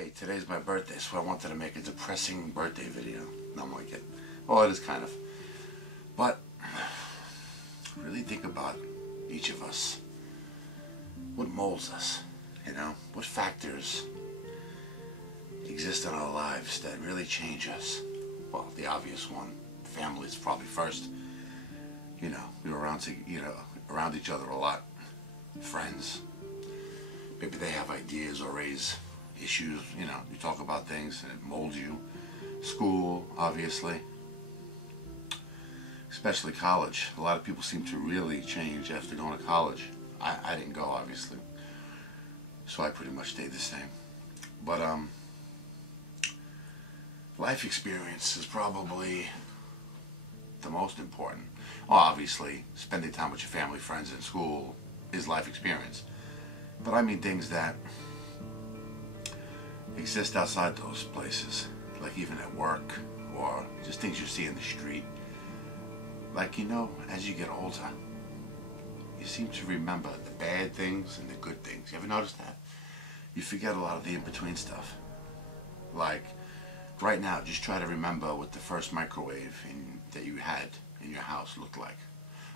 Hey, today's my birthday, so I wanted to make a depressing birthday video. No, I'm like it. Well, it is kind of. But, really think about each of us. What molds us, you know? What factors exist in our lives that really change us? Well, the obvious one, family is probably first. You know, we were around each other a lot. Friends. Maybe they have ideas or raise issues, you know, you talk about things and it molds you. School, obviously. Especially college. A lot of people seem to really change after going to college. I didn't go, obviously. So I pretty much stayed the same. But, life experience is probably the most important. Well, obviously, spending time with your family, friends, and school is life experience. But I mean things that exist outside those places, like even at work, or just things you see in the street. Like, you know, as you get older, you seem to remember the bad things and the good things. You ever notice that? You forget a lot of the in-between stuff. Like, right now, just try to remember what the first microwave that you had in your house looked like.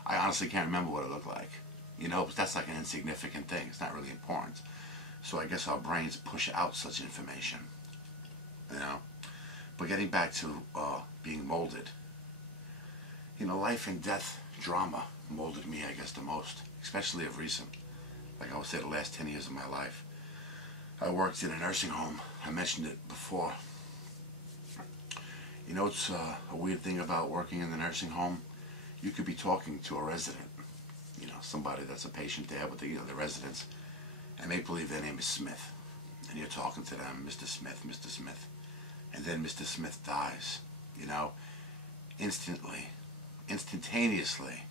I honestly can't remember what it looked like. You know, but that's like an insignificant thing. It's not really important. So I guess our brains push out such information. You know? But getting back to being molded. You know, life and death drama molded me, I guess, the most. Especially of recent. Like I would say the last 10 years of my life. I worked in a nursing home. I mentioned it before. You know, it's a weird thing about working in the nursing home. You could be talking to a resident. You know, somebody that's a patient there with the residents, and they believe their name is Smith, and you're talking to them, Mr. Smith, Mr. Smith, and then Mr. Smith dies, you know, instantaneously,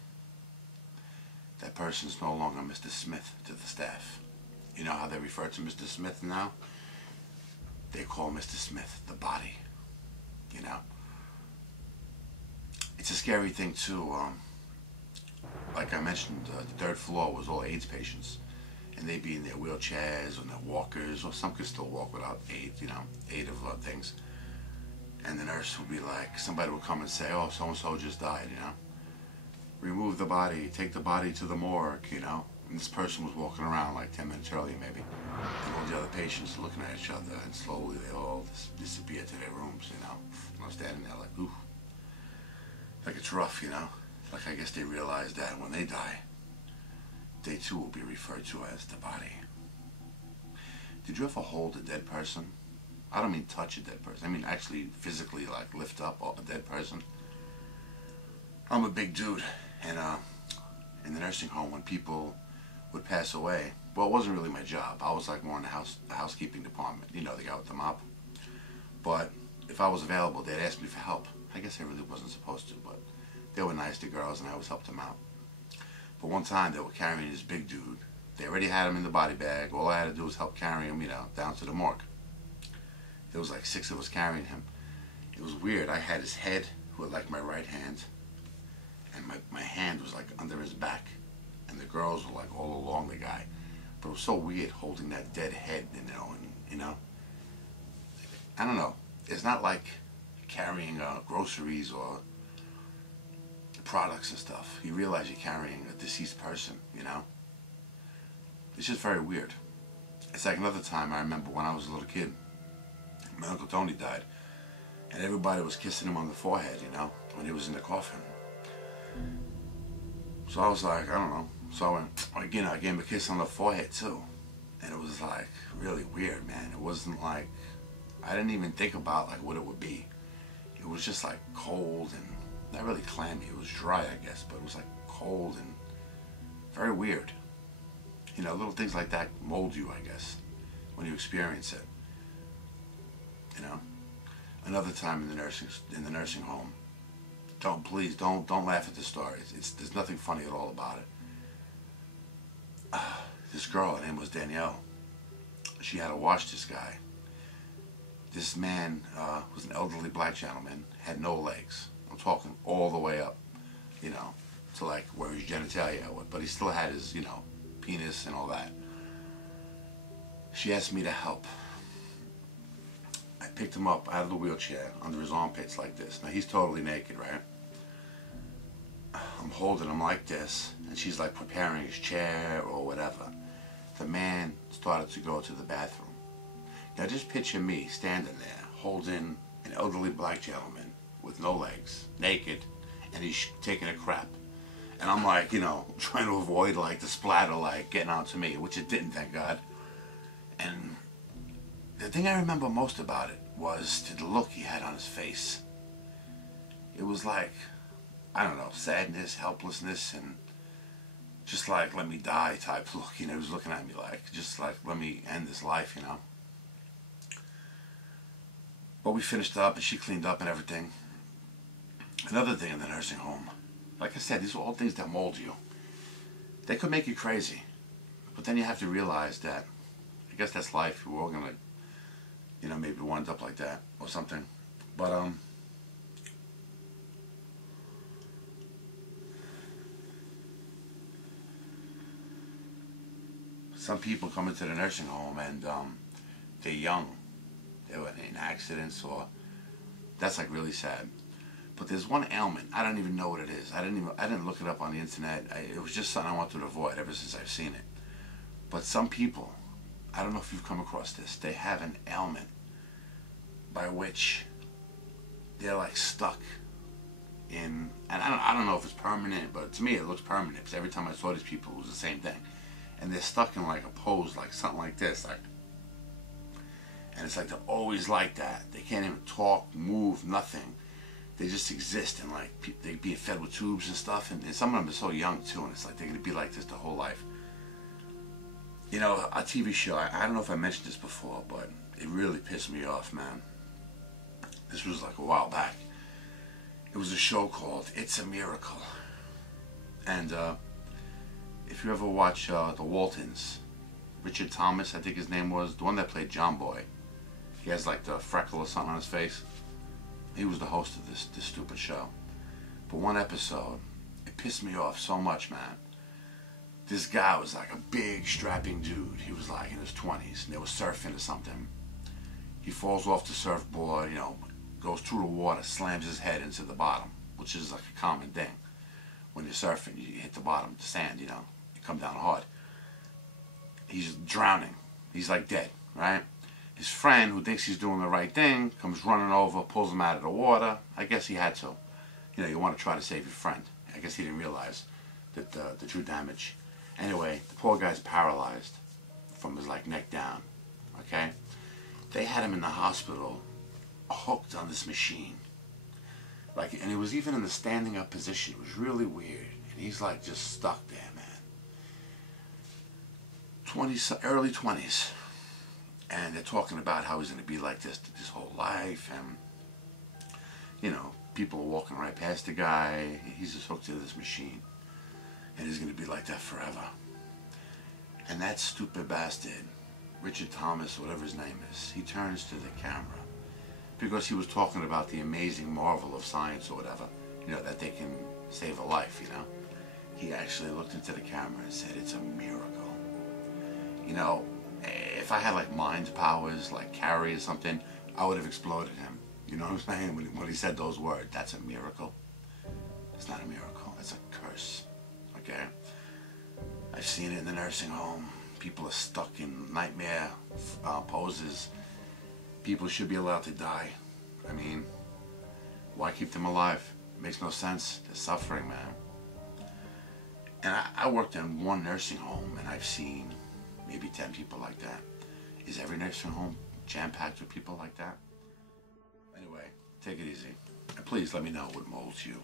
that person's no longer Mr. Smith to the staff. You know how they refer to Mr. Smith now? They call Mr. Smith the body, you know. It's a scary thing too. Like I mentioned, the third floor was all AIDS patients. And they'd be in their wheelchairs or their walkers, or some could still walk without aid, you know, aid of things. And the nurse would be like, somebody would come and say, oh, so-and-so just died, you know. Remove the body, take the body to the morgue, you know. And this person was walking around like 10 minutes earlier maybe. And all the other patients looking at each other, and slowly they all disappeared to their rooms, you know. And I was standing there like, ooh. Like it's rough, you know. Like I guess they realize that when they die, they too will be referred to as the body. Did you ever hold a dead person? I don't mean touch a dead person. I mean actually physically like lift up a dead person. I'm a big dude, and in the nursing home when people would pass away, well, it wasn't really my job. I was like more in the housekeeping department. You know, the guy with the mop. But if I was available, they'd ask me for help. I guess I really wasn't supposed to, but they were nice to girls, and I always helped them out. But one time, they were carrying this big dude. They already had him in the body bag. All I had to do was help carry him, you know, down to the morgue. There was like 6 of us carrying him. It was weird. I had his head with like my right hand, and my hand was like under his back, and the girls were like all along the guy. But it was so weird holding that dead head, you know. I don't know. It's not like carrying groceries or products and stuff. You realize you're carrying a deceased person, you know? It's just very weird. It's like another time I remember when I was a little kid. My Uncle Tony died, and everybody was kissing him on the forehead, you know, when he was in the coffin. So I was like, I don't know. So I went, you know, I gave him a kiss on the forehead too. And it was like really weird, man. It wasn't like, I didn't even think about like what it would be. It was just like cold and not really clammy. It was dry, I guess, but it was like cold and very weird. You know, little things like that mold you, I guess, when you experience it. You know, another time in the nursing home. Please don't laugh at the story. There's nothing funny at all about it. This girl, her name was Danielle. She had to watch this guy. This man was an elderly black gentleman, had no legs. I'm talking all the way up, you know, to like where his genitalia was, but he still had his, you know, penis and all that. She asked me to help. picked him up out of the wheelchair under his armpits like this. Now he's totally naked, right? I'm holding him like this, and she's like preparing his chair or whatever. The man started to go to the bathroom. Now just picture me standing there holding an elderly black gentleman with no legs, naked, and he's taking a crap. And I'm like, you know, trying to avoid like the splatter like getting onto me, which it didn't, thank God. And the thing I remember most about it was the look he had on his face. It was like, I don't know, sadness, helplessness, and just like, let me die type look. You know, he was looking at me like, just like, let me end this life, you know. But we finished up and she cleaned up and everything. Another thing in the nursing home, like I said, these are all things that mold you. They could make you crazy. But then you have to realize that, I guess that's life. We're all going to, you know, maybe wind up like that or something. But, some people come into the nursing home and they're young. They were in accidents, or that's like really sad. But there's one ailment, I don't even know what it is. I didn't look it up on the internet. It was just something I wanted to avoid ever since I've seen it. But some people, I don't know if you've come across this, they have an ailment by which they're like stuck in, and I don't know if it's permanent, but to me it looks permanent, because every time I saw these people it was the same thing. And they're stuck in like a pose, like something like this, like, and it's like they're always like that. They can't even talk, move, nothing. They just exist, and like they're being fed with tubes and stuff. And some of them are so young too, and it's like they're gonna be like this their whole life. You know, a TV show. I don't know if I mentioned this before, but it really pissed me off, man. This was like a while back. It was a show called It's a Miracle, and if you ever watch The Waltons, Richard Thomas, I think his name was, the one that played John Boy. He has like the freckle or something on his face. He was the host of this stupid show. But one episode, it pissed me off so much, man. This guy was like a big, strapping dude. He was like in his 20s, and they were surfing or something. He falls off the surfboard, you know, goes through the water, slams his head into the bottom, which is like a common thing. When you're surfing, you hit the bottom, the sand, you know, you come down hard. He's drowning. He's like dead, right? His friend, who thinks he's doing the right thing, comes running over, pulls him out of the water. I guess he had to. You know, you want to try to save your friend. I guess he didn't realize that the true damage. Anyway, the poor guy's paralyzed from his like neck down. Okay? They had him in the hospital, hooked on this machine. Like, and it was even in the standing up position. It was really weird. And he's like just stuck there, man. Early 20s. And they're talking about how he's going to be like this his whole life. And, you know, people are walking right past the guy. He's just hooked to this machine. And he's going to be like that forever. And that stupid bastard, Richard Thomas, whatever his name is, he turns to the camera. Because he was talking about the amazing marvel of science or whatever. You know, that they can save a life, you know. He actually looked into the camera and said, it's a miracle. You know, if I had like mind powers, like Carrie or something, I would have exploded him. You know what I'm saying? When he said those words, that's a miracle. It's not a miracle, it's a curse. Okay? I've seen it in the nursing home. People are stuck in nightmare poses. People should be allowed to die. I mean, why keep them alive? It makes no sense. They're suffering, man. And I worked in one nursing home, and I've seen maybe 10 people like that. Is every nursing home jam-packed with people like that? Anyway, take it easy. And please let me know what molds you.